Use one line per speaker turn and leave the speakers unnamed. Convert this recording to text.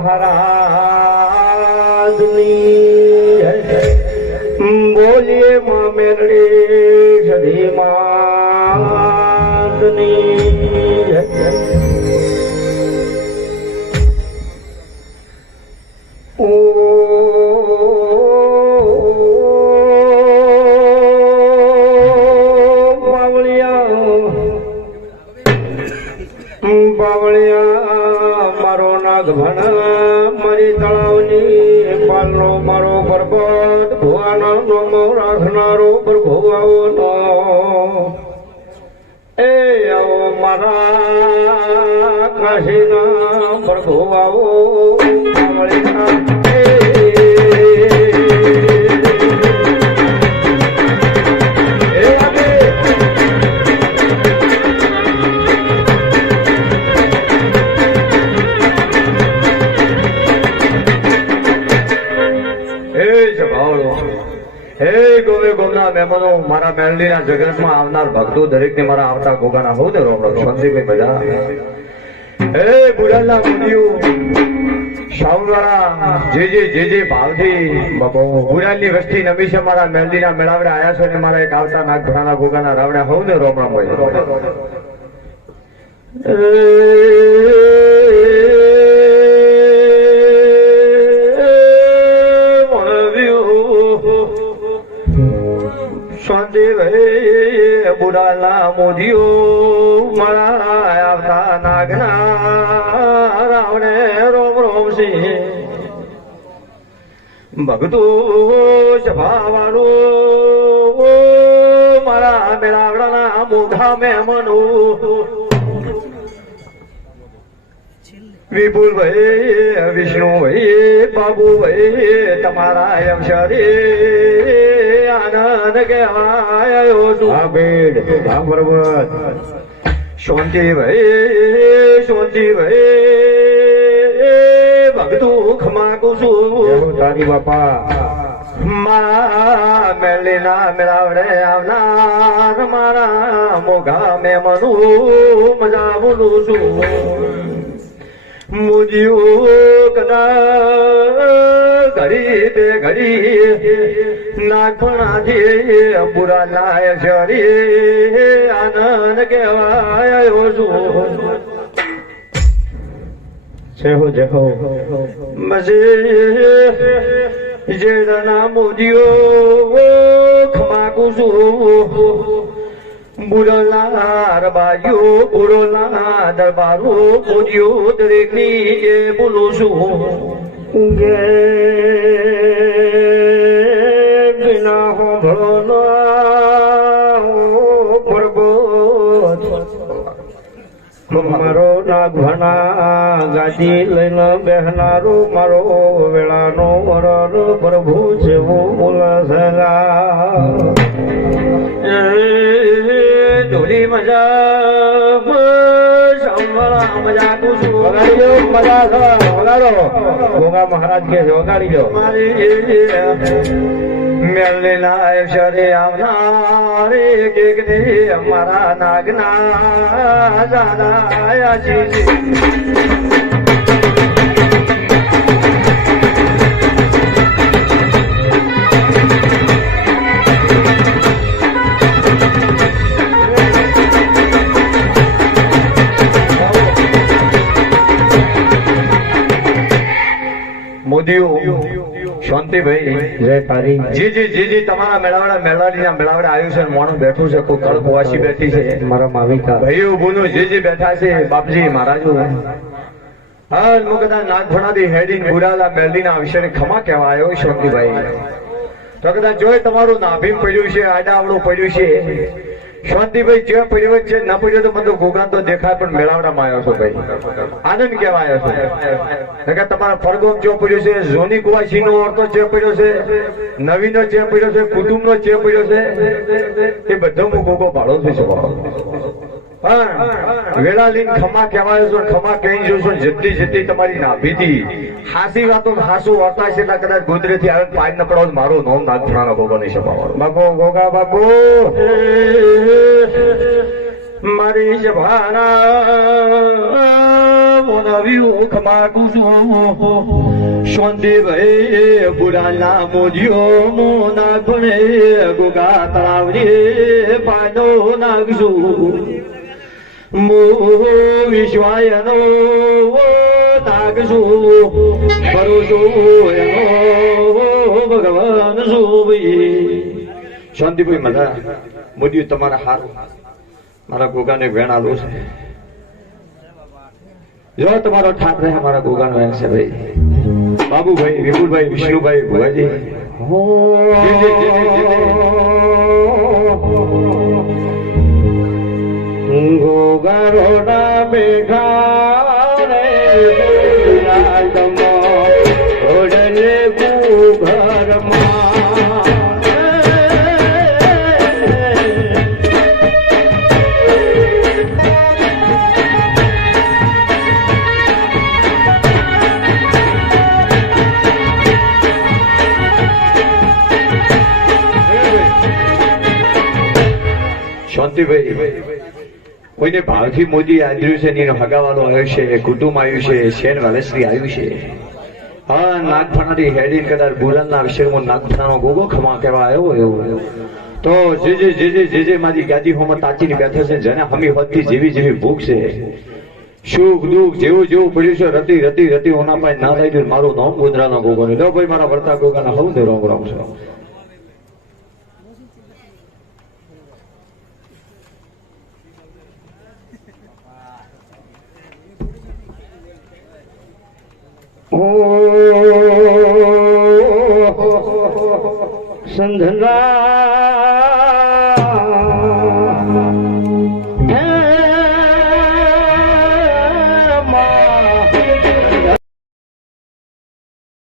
મહારાજની બોલીએ માં મેરડી સધી માતની ભણ રાખનારો ભોવનો એ આવો મારા કાશીના પ્રભુ આવો. હે ગોવે ગોમના મહેમાનો, મારા મેલડીના જગતમાં આવનાર ભક્તો દરેકને મારા આવતા ગોગાના બહુ ને રોકડો શાંતિભાઈ બધા હે બુડાલના મુનિઓ શાઉનવાળા જે જે જે જે ભાવથી બુડાલની વસ્તી નમી છે મારા મેલડીના મેળાવડે આયા છો ને મારા એક આવતા નાગભરાના ગોગાના રાવડા હોવ ને રોમણા ભાઈ શાંતિ ભાઈ બુડાલા મોદીઓ મારા આવતા નાગના રાવણે રોમ રોમ સિંહ. ભગતો સભાવાળું, મારા મેળાવડાના મોઢા મહેમાનો વિપુલભાઈ વિષ્ણુભાઈ બાબુભાઈ તમારા અવસરે આનંદ કહેવાય આ બેડ આ પર્વત શાંતિભાઈ શાંતિભાઈ ભગતું ખમાકું છું. તારી બાપા. મારા મેલીના મેળાવડે આવનાર મારા મોઘા મેમનું મજા બોલું છું. મુજિયો કદા ઘડી તે ઘડી નાગપણાથી બુરા લાય શરી આનંદ કહેવાય જેહો જેહો મજે જેડના મોદીઓ ખમાકું છું. બુડલા રબાયો બુરલા દરબારો મોદીઓ દરેકની જે બોલું છું. ગે બિના હો ભળો મારો નાગભના ગાદી લઈને બેહનારો મારો વેળાનો વરણ પ્રભુ જેવું બોલા ઢોલી મહારાજ કે છે વગાડી દો. મેલને ના અક્ષરે આવનારે કેક ને અમારા નાગના જાનાયા છે શાંતિભાઈ
જય તારી.
જી જી જી જી તમારા મેળાવડા મેળાડીના મેળાવડા આવ્યું છે મોણું બેઠું છે કોઈ કડક વાસી બેઠી છે.
મારા માવિકા.
ભાઈઓ બુનો જે જે બેઠા છે બાપજી મહારાજો. હા હું કદાચ નાગભણાથી હેડીન ગુરાલા મેલડીના વિશે ખમા કહેવા આવ્યો શાંતિભાઈ. તો કદાચ જોઈ તમારું નાભીમ પડ્યું છે આડાવડું પડ્યું છે. શાંતિભાઈ જે પડ્યો છે ન પડ્યો તો મને તો તો દેખાય, પણ મેળાવડામાં આવ્યો છો ભાઈ. આનંદ કેવા આવ્યો છો. કે તમારા ફળગોમ જે પડ્યો છે, ઝોની કુવાસી નો ઓરતો જે પડ્યો છે, નવીનો જે પડ્યો છે કુટુંબ નો જે પડ્યો છે, એ બધો હું ગોગો ભાડો છું પણ વેળા લઈને ખમા કહેવાય છો, ખમા કહી જોશો જેટલી જેટલી તમારી નાભીથી હાસી વાતો ને હાસુ વાર્તા છે, એટલે કદાચ ગોદરેથી આવે ને પાય મારો પડો નોમ ભોગો નહીં સપાવવાનો
બાપુ, ગોગા બાપુ,
મારી જભાના મોના આવ્યું ખમા કુસુમ શાંતિ ભાઈ બુરાના મોજ્યો મો નાગણે ગોગા તળાવજી પાનો નાગશું મો વિશ્વાયનો નાગશું ભરોસો ભગવાન સુભાઈ શાંતિભાઈ મજા મોદી તમારા હાર મારા ગોગાને વેણ આલો છે જો તમારો ઠાક રહે મારા ગોગાનો વેણ છે ભાઈ બાબુભાઈ વિપુલભાઈ વિષ્ણુભાઈ ભુવાજી
ગોગરોડા બેઠા રે રાજમાં ઓડલે ઘરમાં
શાંતિભાઈ. કોઈને ભાવથી મોદી આદર્યું છે એનો હગાવાલો આવ્યો છે કુટુંબ આવ્યું છે શેન વાલેશ્રી આવ્યું છે. હા, નાગફણાથી હેડી કદાચ બુરાનના વિષયમાં નાગફણાનો ગોગો ખમા કહેવા આવ્યો એવો. તો જે જે જે જે જે જે મારી ગાદી હોમાં તાચીને બેઠા છે, જેને હમી હોતી જેવી જેવી ભૂખ છે. સુખ દુઃખ જેવું જેવું પડ્યું છે, રતી રતી રતી ઓના પાસે ના થાય મારું નામ ગોધરાનો ગોગો લો ભાઈ મારા વર્તા ગોગાના હું રોમ રોમ છે.
સંધના